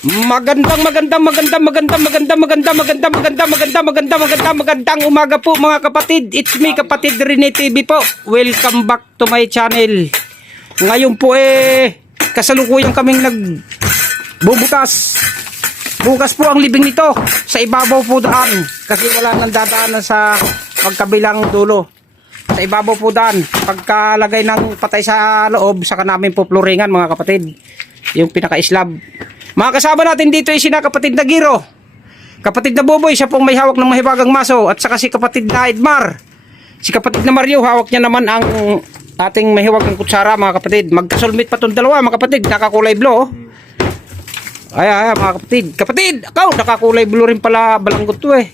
Magandang magandang magandang magandang magandang magandang magandang magandang magandang magandang magandang magandang umaga po mga kapatid. It's me kapatid Rene TV po. Welcome back to my channel. Ngayon po eh kasalukuyan kaming nag bubukas. Bukas po ang libing nito sa ibabaw po daan kasi wala nang dadaanan sa magkabilang dulo. Sa ibabaw po daan. Pagkalagay ng patay sa loob, saka namin po floringan mga kapatid. Yung pinaka-slab. Mga kasama natin dito ay sina kapatid na Giro. Kapatid na Boboy, siya pong may hawak ng mahibagang maso. At saka si kapatid na Edmar. Si kapatid na Mario, hawak niya naman ang ating mahiwagang kutsara mga kapatid. Magkasulmit pa itong dalawa mga kapatid. Nakakulay blue. oh. Ay, ay, mga kapatid. Kapatid, ikaw, nakakulay blue rin pala balanggot to eh.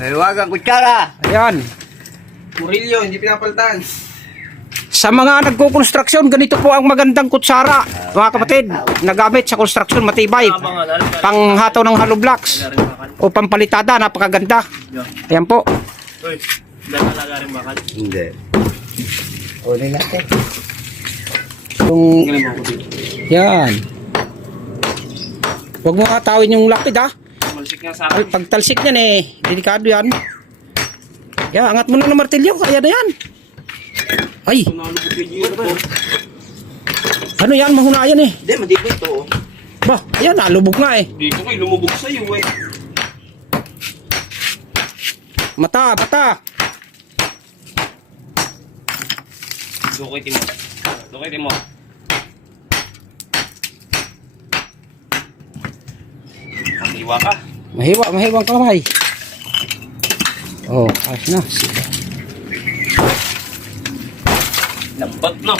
Mahiwagang kutsara. Ayan. Murillo, hindi pinapalitan. Sa mga nagko-construction, ganito po ang magandang kutsara, mga kapatid. Nagamit sa construction, matibay. Panghataw ng hollow blocks. O pampalitada, napakaganda. Ayan po. Uy, dahil talaga rin bakal. Hindi. Uli natin. Yung, yan. Huwag mo katawin yung lapid ha. Malsik nga sa Ay, akin. pagtalsik yan eh. Delikado yan. Yan, angat mo na ng martilyo. Kaya na yan. Ay, ano yan? Mahuna yan eh. Hindi, matibay ito. Ba, ayan, nalubog nga eh. Di ko kayo lumubog sa'yo eh. Mata, mata. Dukay mo. Dukay mo. Kamiwa ka. Mahiwa, mahiwang kamay. Oh, ayos na. Lambat no.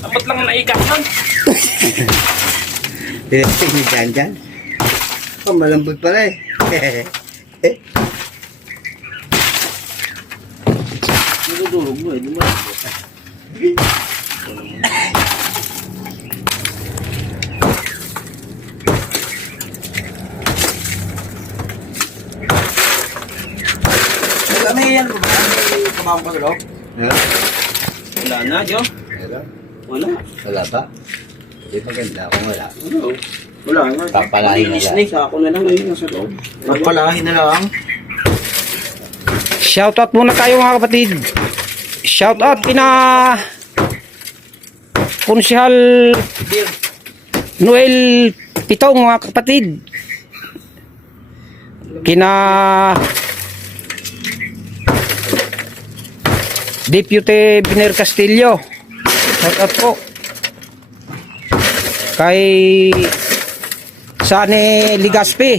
Lambat lang ang naikat nun. Pinapin ni Jan Jan. Oh, malambot pala eh. eh. Nagudurog mo eh. Di ba? Kami yan. Kami kamamang pa loob. Wala na, Jo. Wala. Wala ba? Hindi maganda kung wala. Wala. Wala nga. Papalahin na lang. eh. Ako na lang ngayon nasa loob. Magpalahin na lang. Shoutout muna tayo mga kapatid. Shoutout kina Konsihal Noel Pitong mga kapatid. Kina Deputy Biner Castillo. Shoutout po. Kay Sane Ligaspi.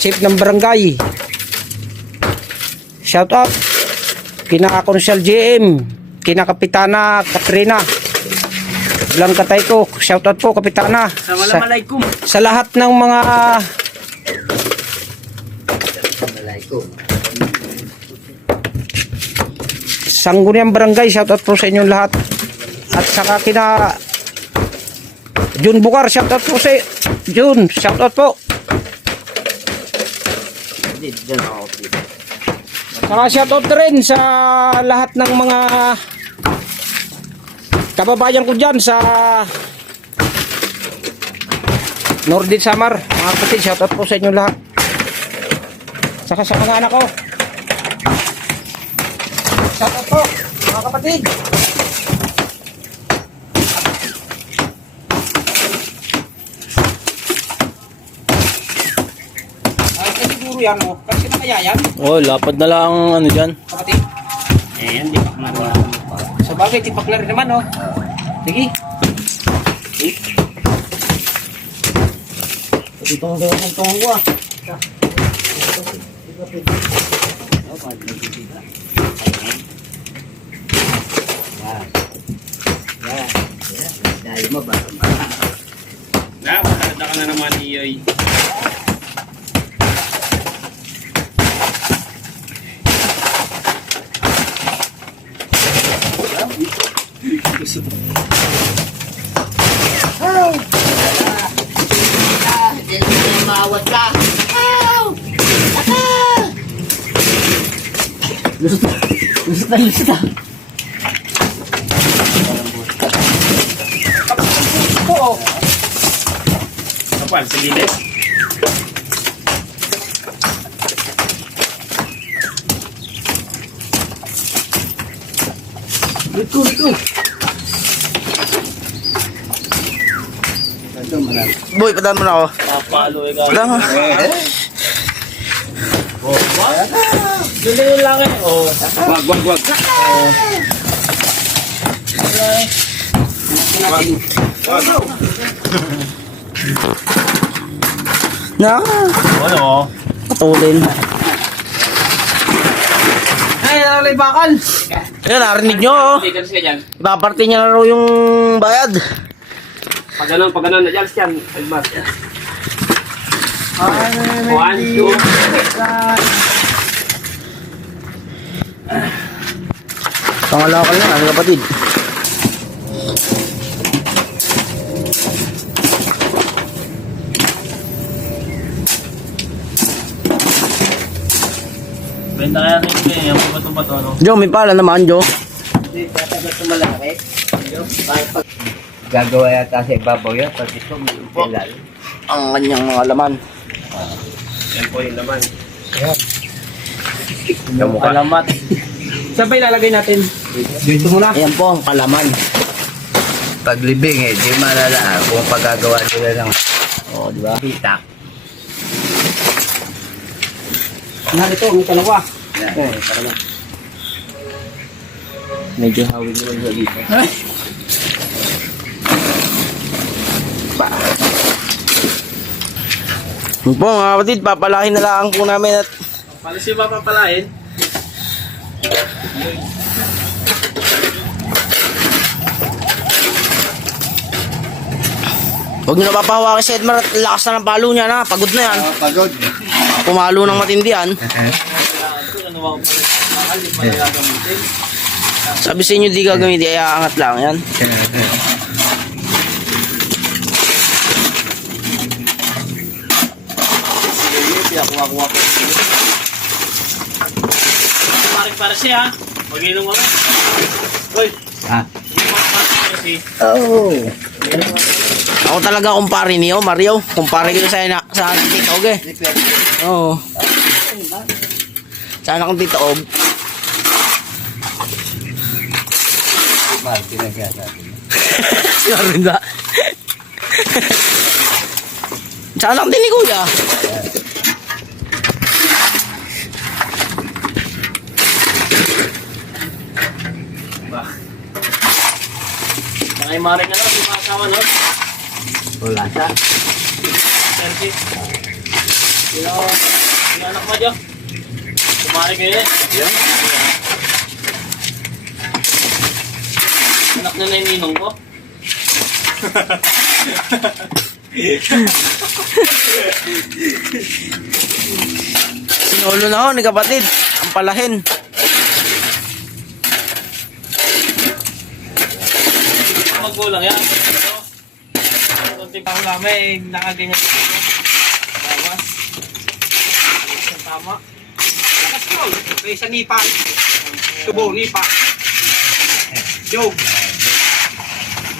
Chief ng barangay. Shout out kina Konsel GM, kina Kapitana Katrina. Bilang katay ko, shout out po Kapitana. Sa, Assalamualaikum. sa lahat ng mga Malay ko. Sangguniang barangay, shout out po sa inyong lahat. At saka kina Jun Bukar, shout out po sa Jun, shout out po. Saka shoutout na rin sa lahat ng mga kababayan ko dyan sa Nordin Samar. Mga kapatid, shoutout po sa inyo lahat. Saka sa mga anak ko. Shout out po, mga kapatid. Ay, siguro yan, oh. Kasi na yan, Oh, lapad na lang ang ano dyan. kapatid. Eh, hindi pa kumagawa. Sa bagay, tipakler naman, oh. Sige. Ito ang gawin ng tonggo ah. Oh, pag nagtitira. Ayan. Yan. Yan. Yan. Dahil mo ba? Napakalada ka na naman, Iyoy. Oh! Ah, dyan yung mawat ka. Oh! Ah! Lusot na, lusot na, lusot na. Kapal, sa gilid. Dito, dito. Boy, padaan mo na ako. Papalo eh ka. Padaan mo. Oh, what? Dali lang eh. Oh. Wag, wag, wag. Na, Ano? katulin. Ay, nalay bakal. Ayan, narinig nyo, oh. Ipaparte niya na raw yung bayad. Pag ganun, pag ganun, na-jals yan. Agmas. One, two. Pangalakal na, ano kapatid? Benta kaya rin eh. Yung bato-bato, ano? Jo, may pala naman, Jo. Hindi, tatagat na malaki. Parang pag gagawa yata sa ibabaw yan, pati ito, may ilal. Ang kanyang mga laman. Yan po yung laman. Yung mukha. Alamat. Saan ba ilalagay natin? Dito muna. Ayan po ang kalaman. Paglibing eh, di malala kung pagagawa nila ng Oh, di ba? pitak. Narito, ang kalawa. Yan. Medyo hawig naman siya dito. Yun po mga kapatid, papalahin na lang po namin at Palis yung papapalain. Huwag nyo na papahawakin si Edmar at lakas na ng palo niya na. Pagod na yan. Ah, pagod. Pumalo ng matindi yan. Ba kung palis? Bakal, di pa nagagamitin. Sabi sa inyo di gagamitin, ay aangat lang yan. Parik para siya. Mag-inom kami. Hoy, Ah. si Oh. Ako talaga kumpare niyo, Mario. Kumpare ko sa na sa anak tita Og eh. Oo. Sa anak ng tita Og. Pinagsasabi. Sabi ba? sa anak din ni Kuya. Mga imaring ano, di mga kasama no? Wala siya. Service. Sino, sino anak mo dyan? Kumari kayo eh. Yan. Anak na na yung ninong ko. Sinulo na ako ni kapatid. Ang palahin. Magkulang yan. Ito. Kunting pa namin, nakaganyan ito. Bawas. Ang tama. Lakas mo. May sa nipa. Tubo, nipa. Joke.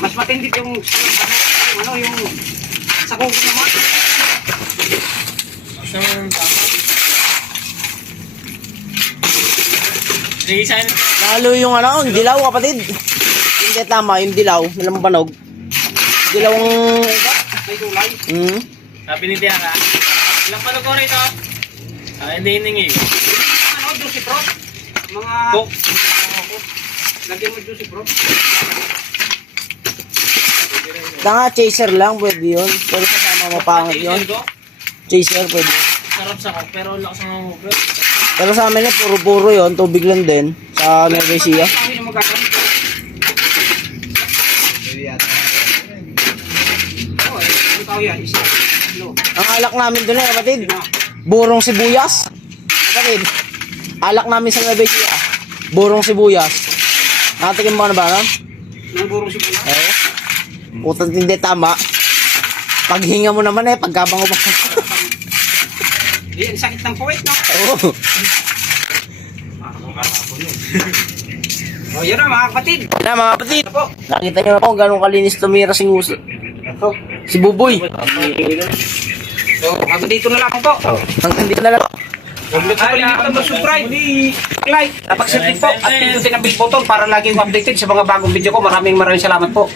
Mas matindi yung ano yung sa kuko naman. Ang tama. Lalo yung ano, dilaw kapatid. Hindi tama, yung dilaw, nilang banog. Dilaw ang... May tulay. Hmm. Sabi ni Tiara, ilang panog ko rito? Ah, hindi hiningi. Ano, juicy pro? Mga... Cook. Lagyan mo juicy pro. Tanga, chaser lang, pwede yun. Pero kasama mapangit yun. Chaser, pwede. sarap sa cook, pero lakas ng hugod. Pero sa amin eh, puro-puro yun. Tubig lang din. Sa Nueva Ecija. Sabi na magagamit. Oo, eh. Ang tao yan, isa. Ano? Ang alak namin doon eh, kapatid. Burong sibuyas. Kapatid. Alak namin sa Nueva Ecija. Burong sibuyas. Nakatikim mo na ba nun? Nang burong sibuyas. Eh. Putang hindi tama. Paghinga mo naman eh, pagkabango pa. Di, ang sakit ng puwet, no? Oo. O, yan na, mga kapatid. Na mga kapatid. Ano? Nakita nyo na po gano'ng kalinis tumira si Nguso. Ito. Si Buboy. So, hanggang dito na lang po. Hanggang dito na lang. Huwag niyo po kalimutan mag-subscribe, like, at pag-subscribe po, at pindutin ang bell button para lagi yung updated sa mga bagong video ko. Maraming maraming salamat po.